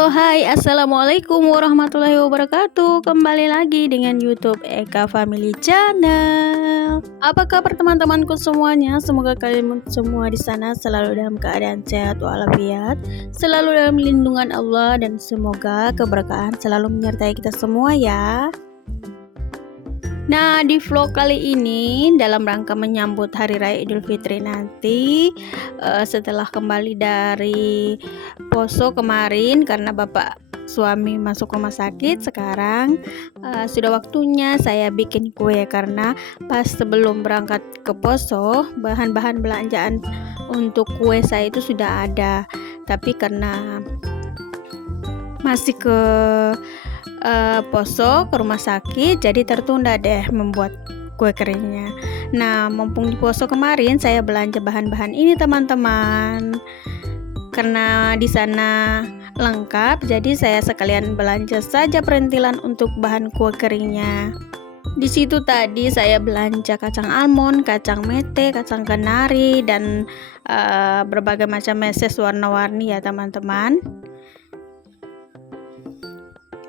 Halo, hai, assalamualaikum warahmatullahi wabarakatuh. Kembali lagi dengan YouTube Eka Family Channel. Apa kabar teman-temanku semuanya? Semoga kalian semua di sana selalu dalam keadaan sehat walafiat, selalu dalam lindungan Allah, dan semoga keberkahan selalu menyertai kita semua ya. Nah, di vlog kali ini dalam rangka menyambut Hari Raya Idul Fitri nanti, setelah kembali dari poso kemarin karena bapak suami masuk rumah sakit, sekarang sudah waktunya saya bikin kue karena pas sebelum berangkat ke poso bahan-bahan belanjaan untuk kue saya itu sudah ada, tapi karena masih ke poso ke rumah sakit jadi tertunda deh membuat kue keringnya. Nah, mumpung di poso kemarin saya belanja bahan-bahan ini teman-teman, karena di sana lengkap jadi saya sekalian belanja saja perintilan untuk bahan kue keringnya. Di situ tadi saya belanja kacang almond, kacang mete, kacang kenari, dan berbagai macam meses warna-warni ya teman-teman.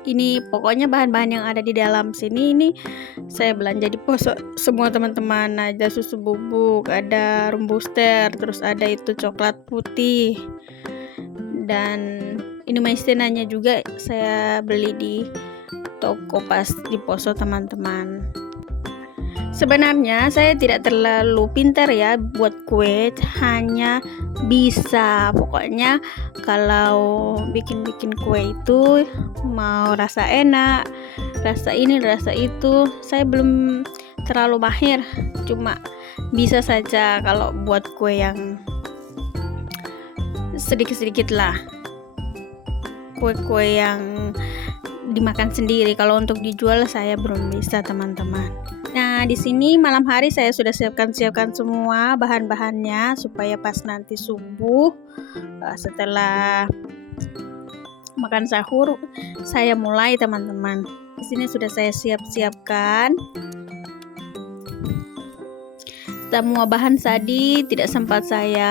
Ini pokoknya bahan-bahan yang ada di dalam sini ini saya belanja di pos semua teman-teman. Ada susu bubuk, ada rum booster, terus ada itu coklat putih, dan ini maizenanya juga saya beli di toko pas di poso teman-teman. Sebenarnya saya tidak terlalu pintar ya buat kue, hanya bisa pokoknya kalau bikin kue itu mau rasa enak, rasa ini, rasa itu, saya belum terlalu mahir, cuma bisa saja kalau buat kue yang sedikit-sedikit lah, kue-kue yang dimakan sendiri. Kalau untuk dijual saya belum bisa teman-teman. Nah, di sini malam hari saya sudah siapkan semua bahan-bahannya supaya pas nanti subuh setelah makan sahur saya mulai teman-teman. Di sini sudah saya siapkan semua bahan tadi, tidak sempat saya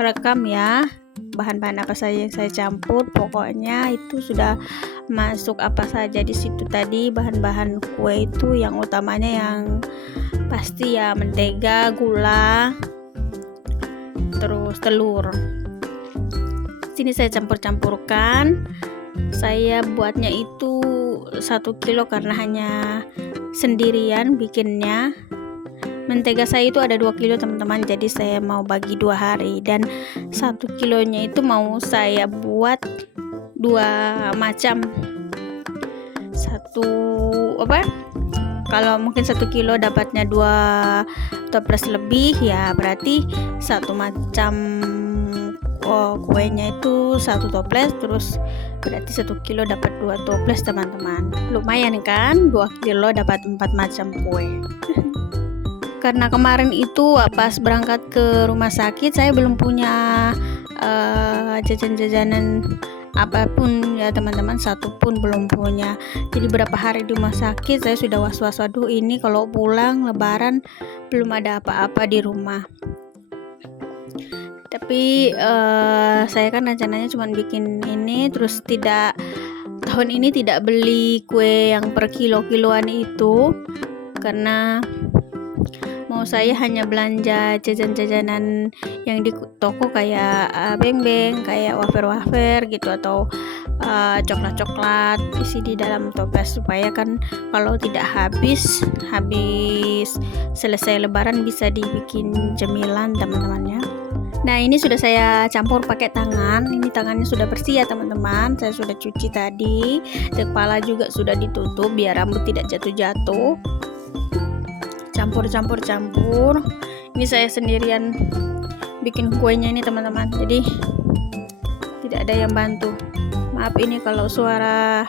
rekam ya. Bahan-bahan apa saja yang saya campur, pokoknya itu sudah masuk apa saja di situ tadi. Bahan-bahan kue itu yang utamanya yang pasti ya mentega, gula, terus telur. Sini saya campur-campurkan. Saya buatnya itu 1 kilo karena hanya sendirian bikinnya. Mentega saya itu ada 2 kilo teman-teman, jadi saya mau bagi 2 hari, dan 1 kilonya itu mau saya buat 2 macam. Kalau mungkin 1 kilo dapatnya 2 toples lebih ya, berarti 1 macam kuenya itu 1 toples, terus berarti 1 kilo dapat 2 toples teman-teman. Lumayan kan, 2 kilo dapat 4 macam kue. Karena kemarin itu pas berangkat ke rumah sakit saya belum punya jajan-jajanan apapun ya teman-teman, satu pun belum punya. Jadi berapa hari di rumah sakit saya sudah was-was, waduh ini kalau pulang lebaran belum ada apa-apa di rumah. Tapi saya kan rencananya cuma bikin ini, terus tahun ini tidak beli kue yang per kilo-kiloan itu karena mau saya hanya belanja jajan-jajanan yang di toko kayak beng-beng, kayak wafer-wafer gitu, atau coklat-coklat isi di dalam toples, supaya kan kalau tidak habis selesai lebaran bisa dibikin cemilan teman-temannya. Nah, ini sudah saya campur pakai tangan. Ini tangannya sudah bersih ya teman-teman, saya sudah cuci tadi. Kepala juga sudah ditutup biar rambut tidak jatuh-jatuh. Campur. Ini saya sendirian bikin kuenya ini teman-teman, jadi tidak ada yang bantu. Maaf ini kalau suara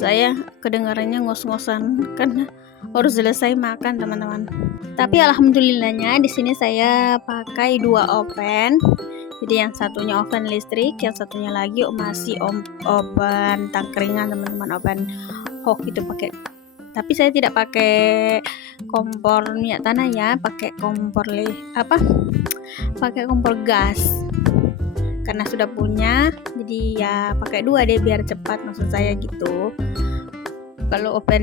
saya kedengarannya ngos-ngosan karena harus selesai makan teman-teman. Tapi alhamdulillahnya di sini saya pakai 2 oven. Jadi yang satunya oven listrik, yang satunya lagi masih oven tangkringan teman-teman, oven hock itu pakai. Tapi saya tidak pakai kompor minyak tanah ya, pakai kompor pakai kompor gas. karena sudah punya, jadi ya pakai 2 deh biar cepat, maksud saya gitu. Kalau oven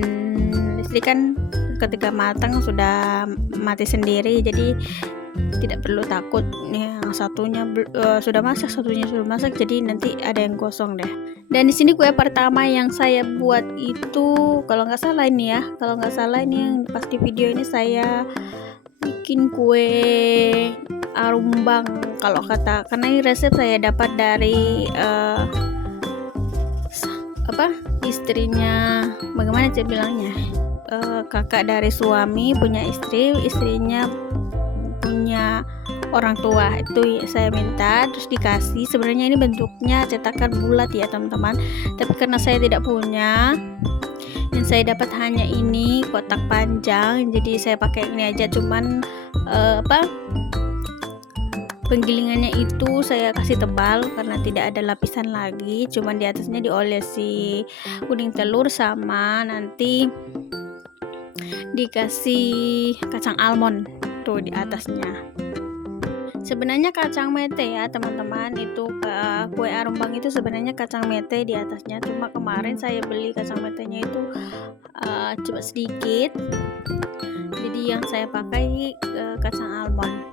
listrik kan ketika matang sudah mati sendiri, jadi tidak perlu takut nih, yang satunya sudah masak, satunya sudah masak, jadi nanti ada yang kosong deh. Dan di sini kue pertama yang saya buat itu, kalau nggak salah ini yang pas di video ini saya bikin kue arumbang kalau kata, karena ini resep saya dapat dari istrinya, bagaimana saya bilangnya, kakak dari suami punya istri, istrinya punya orang tua, itu saya minta terus dikasih. Sebenarnya ini bentuknya cetakan bulat ya teman-teman, tapi karena saya tidak punya, yang saya dapat hanya ini kotak panjang, jadi saya pakai ini aja. Cuman penggilingannya itu saya kasih tebal karena tidak ada lapisan lagi, cuman di atasnya diolesi kuning telur sama nanti dikasih kacang almond tuh di atasnya. Sebenarnya kacang mete ya teman-teman, itu kue arumbang itu sebenarnya kacang mete di atasnya, cuma kemarin saya beli kacang metenya itu cuma sedikit, jadi yang saya pakai kacang almond.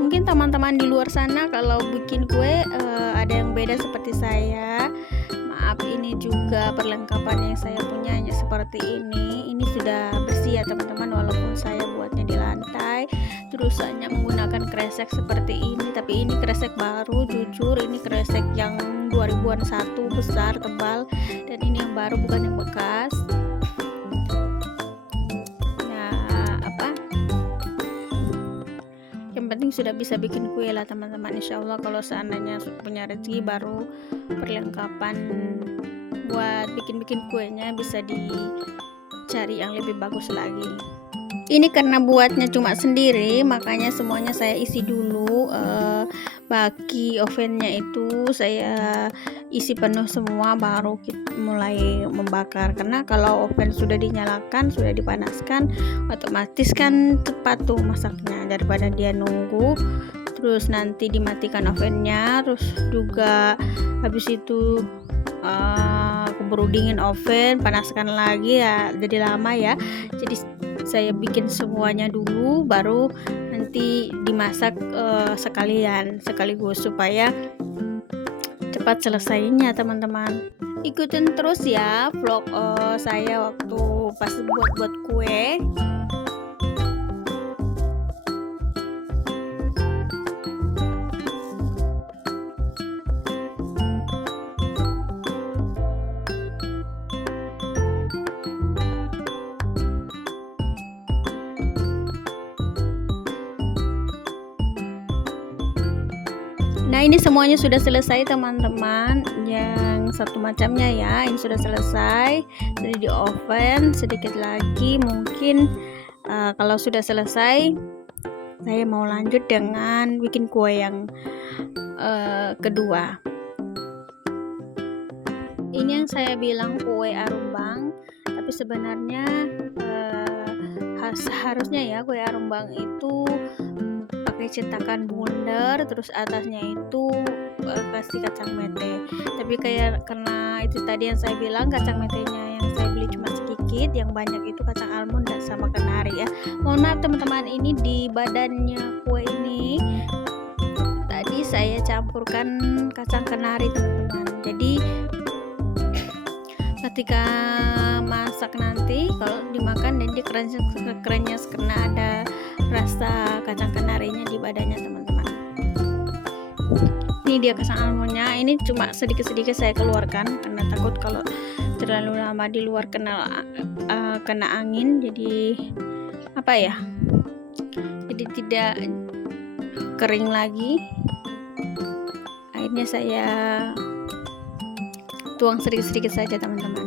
Mungkin teman-teman di luar sana kalau bikin kue ada yang beda seperti saya, maaf, ini juga perlengkapan yang saya punya hanya seperti ini. Ini sudah bersih ya teman-teman, walaupun saya buatnya di lantai, terus hanya menggunakan kresek seperti ini, tapi ini kresek baru, jujur ini kresek yang 2000-an satu, besar, tebal, dan ini yang baru bukan yang bekas. Penting sudah bisa bikin kue lah teman-teman. Insya Allah kalau seandainya punya rezeki baru perlengkapan buat bikin kuenya bisa dicari yang lebih bagus lagi. Ini karena buatnya cuma sendiri, makanya semuanya saya isi dulu. Baki ovennya itu saya isi penuh semua baru kita mulai membakar, karena kalau oven sudah dinyalakan, sudah dipanaskan, otomatis kan cepat tuh masaknya, daripada dia nunggu terus nanti dimatikan ovennya, terus juga habis itu keburu dingin oven, panaskan lagi ya, jadi lama ya. Jadi saya bikin semuanya dulu baru nanti dimasak sekaligus supaya cepat selesainya teman-teman. Ikutin terus ya vlog saya waktu pas buat kue. Nah ini semuanya sudah selesai teman-teman, yang satu macamnya ya ini sudah selesai, jadi di oven sedikit lagi mungkin. Kalau sudah selesai saya mau lanjut dengan bikin kue yang kedua. Ini yang saya bilang kue arumbang, tapi sebenarnya seharusnya ya kue arumbang itu pakai cetakan bundar, terus atasnya itu kasih kacang mete. Tapi karena itu tadi yang saya bilang, kacang metenya yang saya beli cuma sedikit, yang banyak itu kacang almond dan sama kenari ya. Mohon maaf teman-teman, ini di badannya kue ini tadi saya campurkan kacang kenari teman-teman. Jadi ketika masak nanti kalau dimakan dan dia kerenyes karena ada rasa kacang kenarinya di badannya teman-teman. Ini dia kacang almondnya, ini cuma sedikit-sedikit saya keluarkan karena takut kalau terlalu lama di luar kena angin, jadi jadi tidak kering lagi. Akhirnya saya tuang sedikit-sedikit saja teman-teman.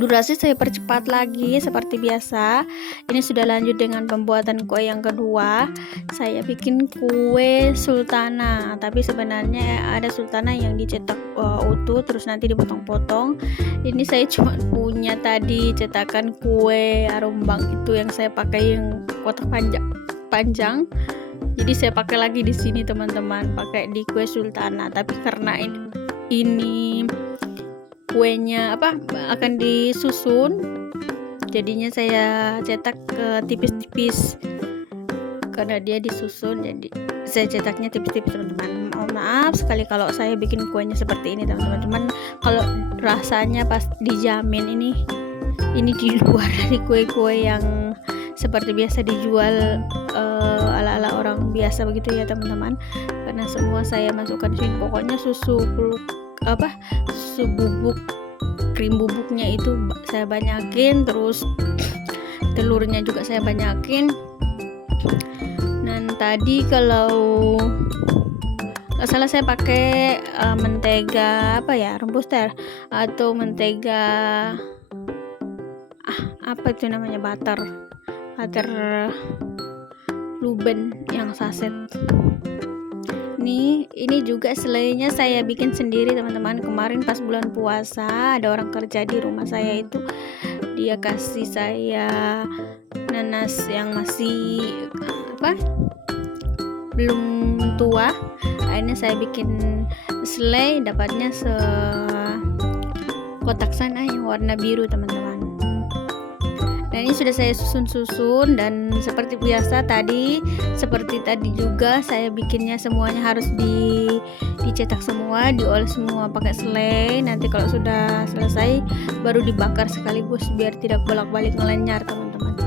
Durasi saya percepat lagi seperti biasa. Ini sudah lanjut dengan pembuatan kue yang kedua. Saya bikin kue sultana, tapi sebenarnya ada sultana yang dicetak utuh terus nanti dipotong-potong. Ini saya cuma punya tadi cetakan kue arumbang itu yang saya pakai yang kotak panjang. Jadi saya pakai lagi di sini teman-teman, pakai di kue sultana. Tapi karena ini kuenya akan disusun, jadinya saya cetak ke tipis-tipis karena dia disusun, jadi saya cetaknya tipis-tipis teman-teman. Mohon maaf sekali kalau saya bikin kuenya seperti ini teman-teman, cuman kalau rasanya pas dijamin ini di luar dari kue-kue yang seperti biasa dijual ala-ala orang biasa begitu ya teman-teman, karena semua saya masukkan sini. Pokoknya susu bubuk, krim bubuknya itu saya banyakin, terus telurnya juga saya banyakin. Dan tadi kalau nggak salah saya pakai mentega rebus atau mentega apa itu namanya, butter Luben yang saset. Ini juga selainya saya bikin sendiri teman-teman. Kemarin pas bulan puasa ada orang kerja di rumah saya, itu dia kasih saya nanas yang masih belum tua. Akhirnya saya bikin selai, dapatnya kotak sana yang warna biru teman-teman. Dan ini sudah saya susun dan seperti biasa seperti tadi juga saya bikinnya semuanya harus dicetak semua, diolah semua pakai selai. Nanti kalau sudah selesai baru dibakar sekaligus biar tidak bolak-balik melenyar teman-teman.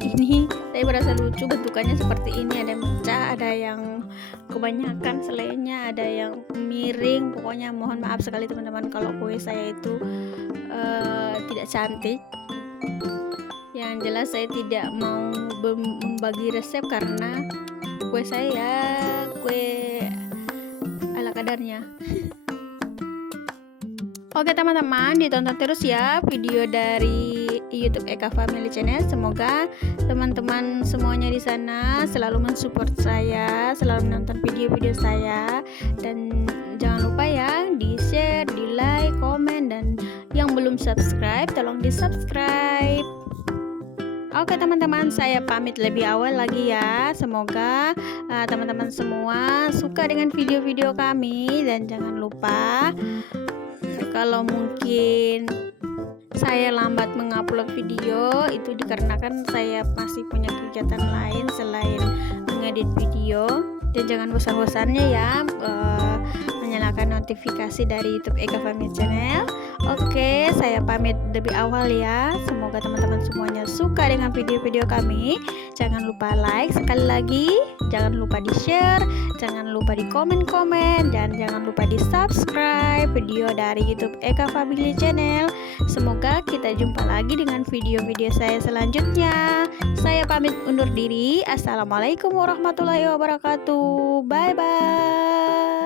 Ini saya merasa lucu, bentukannya seperti ini, ada yang pecah, ada yang kebanyakan selainya, ada yang miring. Pokoknya mohon maaf sekali teman-teman kalau kue saya itu tidak cantik. Yang jelas saya tidak mau membagi resep karena kue saya kue ala kadarnya. Oke teman-teman, ditonton terus ya video dari YouTube Eka Family Channel. Semoga teman-teman semuanya di sana selalu mensupport saya, selalu menonton video-video saya, dan jangan lupa ya di-share, di-like, komen, dan yang belum subscribe tolong di-subscribe. Oke teman-teman, saya pamit lebih awal lagi ya. Semoga teman-teman semua suka dengan video-video kami, dan jangan lupa kalau mungkin saya lambat mengupload video itu dikarenakan saya masih punya kegiatan lain selain mengedit video. Dan jangan bosan-bosannya ya menyalakan notifikasi dari YouTube Eka Family Channel. Oke, saya pamit lebih awal ya. Semoga teman-teman semuanya suka dengan video-video kami. Jangan lupa like sekali lagi, jangan lupa di-share, jangan lupa di komen-komen, dan jangan lupa di subscribe video dari YouTube Eka Family Channel. Semoga kita jumpa lagi dengan video-video saya selanjutnya. Saya pamit undur diri. Assalamualaikum warahmatullahi wabarakatuh. Bye bye.